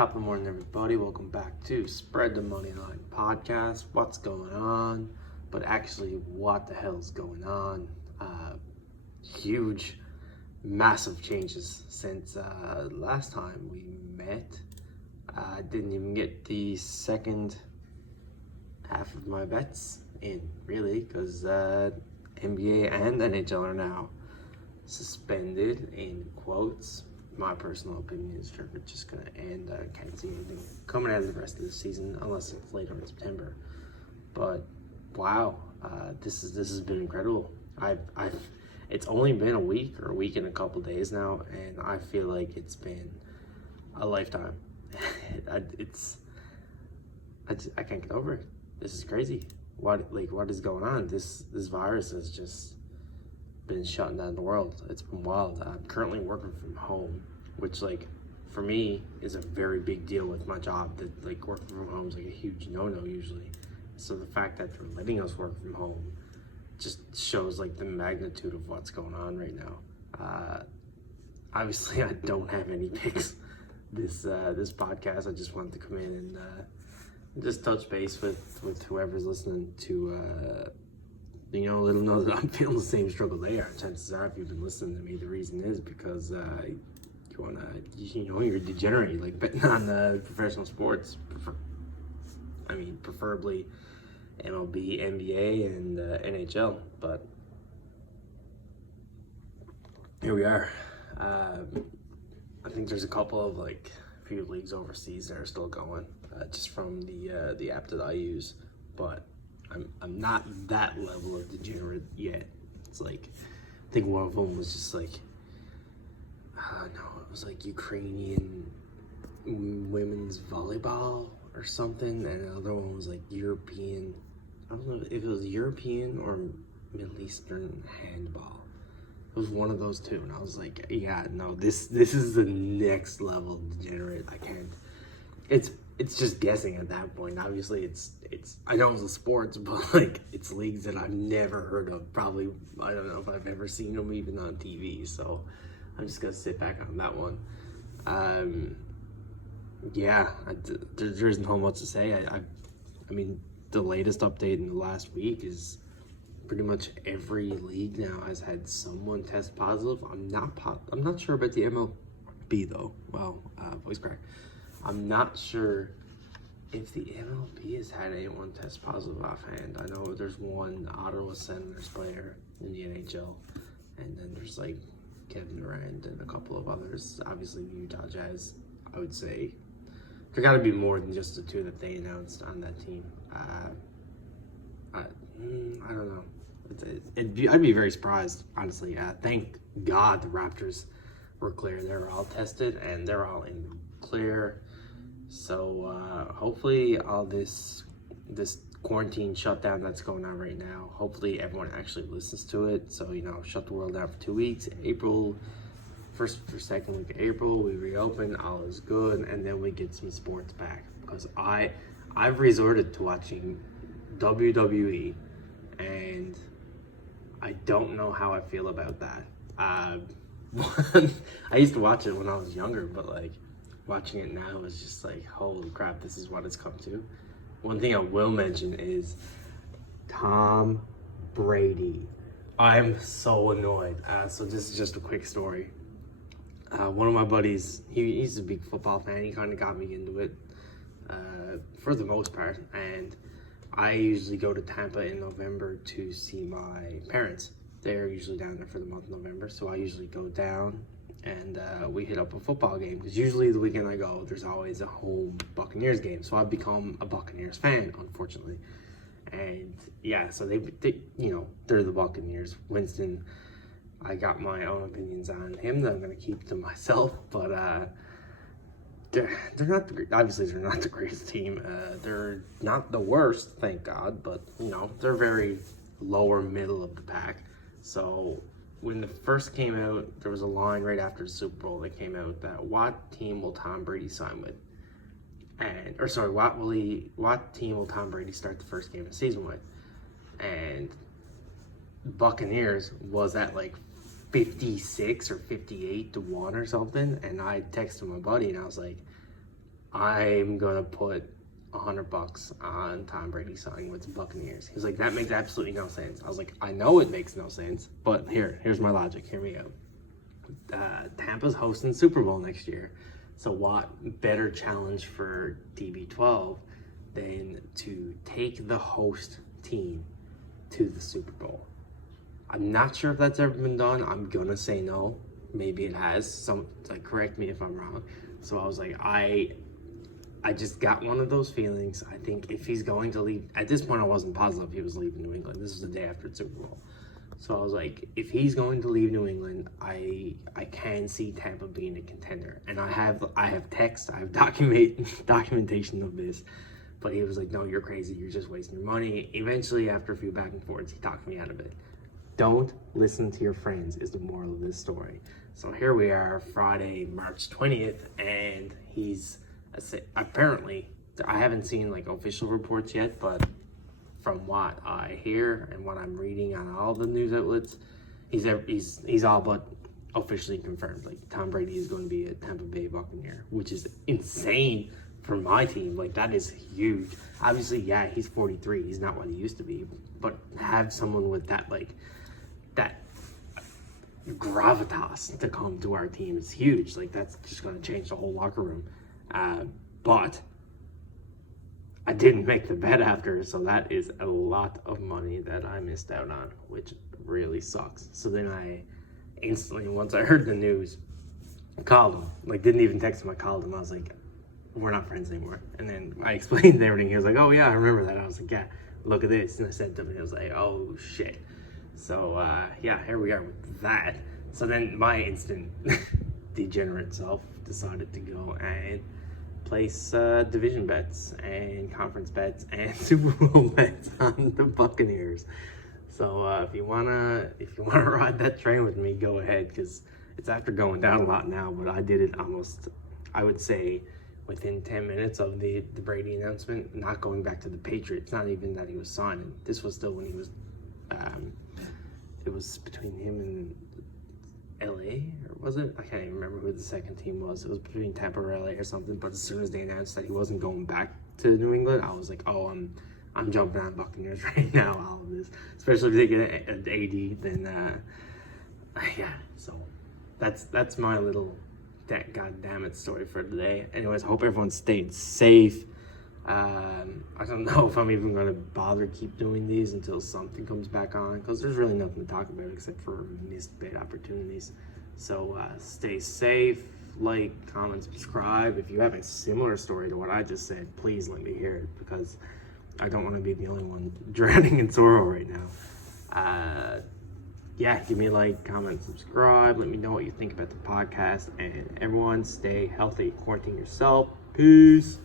Top of the morning, everybody. Welcome back to Spread the Moneyline podcast. What's going on? But actually, what the hell is going on? Huge, massive changes since last time we met. I didn't even get the second half of my bets in, really, because NBA and NHL are now suspended, in quotes. My personal opinion is sure it's just going to end. I can't see anything coming out of the rest of the season unless it's later in September. But wow, this has been incredible. It's only been a week and a couple days now, and I feel like it's been a lifetime. I can't get over it. This is crazy. What is going on? This virus has just been shutting down the world. It's been wild. I'm currently working from home, which for me is a very big deal with my job. That working from home is a huge no-no usually. So the fact that they're letting us work from home just shows the magnitude of what's going on right now. Obviously, I don't have any picks this podcast. I just wanted to come in and just touch base with whoever's listening to let them know that I'm feeling the same struggle they are. Chances are, if you've been listening to me, the reason is because you're a degenerate, betting on professional sports. Preferably MLB, NBA, and NHL. But here we are. I think there's a couple of few leagues overseas that are still going, just from the app that I use. But I'm not that level of degenerate yet. It's I think one of them was just it was Ukrainian women's volleyball or something, and the other one was European. I don't know if it was European or Middle Eastern handball. It was one of those two, and I was yeah, no, this is the next level degenerate. I can't. It's just guessing at that point. Obviously, it's I know it's sports, but it's leagues that I've never heard of. Probably, I don't know if I've ever seen them even on TV. So I'm just gonna sit back on that one. There's not much to say. I mean, the latest update in the last week is pretty much every league now has had someone test positive. I'm not sure about the MLB though. Well, voice crack. I'm not sure if the MLB has had anyone test positive offhand. I know there's one Ottawa Senators player in the NHL, and then there's Kevin Durant and a couple of others. Obviously, the Utah Jazz, I would say. There got to be more than just the two that they announced on that team. I don't know. I'd be very surprised, honestly. Thank God the Raptors were clear. They were all tested, and they're all in the clear. So hopefully all this quarantine shutdown that's going on right now, hopefully everyone actually listens to it. So, shut the world down for 2 weeks. April, second week of April, we reopen, all is good, and then we get some sports back. Because I've resorted to watching WWE, and I don't know how I feel about that. I used to watch it when I was younger, but watching it now is just holy crap, this is what it's come to. One thing I will mention is Tom Brady. I'm so annoyed. So this is just a quick story. One of my buddies, he's a big football fan. He kind of got me into it for the most part. And I usually go to Tampa in November to see my parents. They're usually down there for the month of November. So I usually go down and we hit up a football game, because usually the weekend I go, there's always a home Buccaneers game. So I've become a Buccaneers fan, unfortunately. And yeah, so they they're the Buccaneers. Winston, I got my own opinions on him that I'm going to keep to myself, but they're not obviously they're not the greatest team. They're not the worst, thank God, but they're very lower middle of the pack. So when the first came out, there was a line right after the Super Bowl that came out that what team will Tom Brady sign with? What team will Tom Brady start the first game of the season with? And Buccaneers was at 56 or 58 to 1 or something, and I texted my buddy and I was like, I'm gonna put $100 on Tom Brady signing with the Buccaneers. He was like, that makes absolutely no sense. I was like, I know it makes no sense, but here's my logic. Here we go. Tampa's hosting Super Bowl next year. So what better challenge for DB12 than to take the host team to the Super Bowl? I'm not sure if that's ever been done. I'm gonna say no. Maybe it has. Some like correct me if I'm wrong. So I was like, I just got one of those feelings. I think if he's going to leave, at this point I wasn't positive he was leaving New England. This was the day after the Super Bowl. So I was like, if he's going to leave New England, I can see Tampa being a contender. And I have text, I have documentation of this. But he was like, no, you're crazy. You're just wasting your money. Eventually, after a few back and forths, he talked me out of it. Don't listen to your friends is the moral of this story. So here we are, Friday, March 20th, and he's apparently, I haven't seen like official reports yet, but from what I hear and what I'm reading on all the news outlets, he's all but officially confirmed. Like Tom Brady is going to be a Tampa Bay Buccaneer, which is insane for my team. Like that is huge. Obviously, yeah, he's 43. He's not what he used to be, but have someone with that that gravitas to come to our team is huge. Like that's just going to change the whole locker room. But I didn't make the bet after, so that is a lot of money that I missed out on, which really sucks. So then I instantly, once I heard the news, called him. Like, didn't even text him, I called him. I was like, we're not friends anymore. And then I explained everything. He was like, oh yeah, I remember that. I was like, yeah, look at this. And I said to him, and he was like, oh shit. So yeah, here we are with that. So then my instant degenerate self decided to go and place division bets and conference bets and Super Bowl bets on the Buccaneers. So if you wanna ride that train with me, go ahead, because it's after going down a lot now. But I did it almost, I would say, within 10 minutes of the Brady announcement. Not going back to the Patriots. Not even that he was signing. This was still when he was. It was between him and LA, or was it? I can't even remember who the second team was. It was between Tampa or LA or something. But as soon as they announced that he wasn't going back to New England, I was like, oh, I'm jumping on Buccaneers right now. All of this, especially if they get an AD, then yeah. So that's my little god damn it story for today. Anyways, I hope everyone stayed safe. I don't know if I'm even gonna bother keep doing these until something comes back on, because there's really nothing to talk about except for missed bet opportunities. So stay safe, like, comment, subscribe. If you have a similar story to what I just said, please let me hear it, because I don't want to be the only one drowning in sorrow right now. Yeah, give me a like, comment, subscribe. Let me know what you think about the podcast, and everyone stay healthy, quarantine yourself. Peace.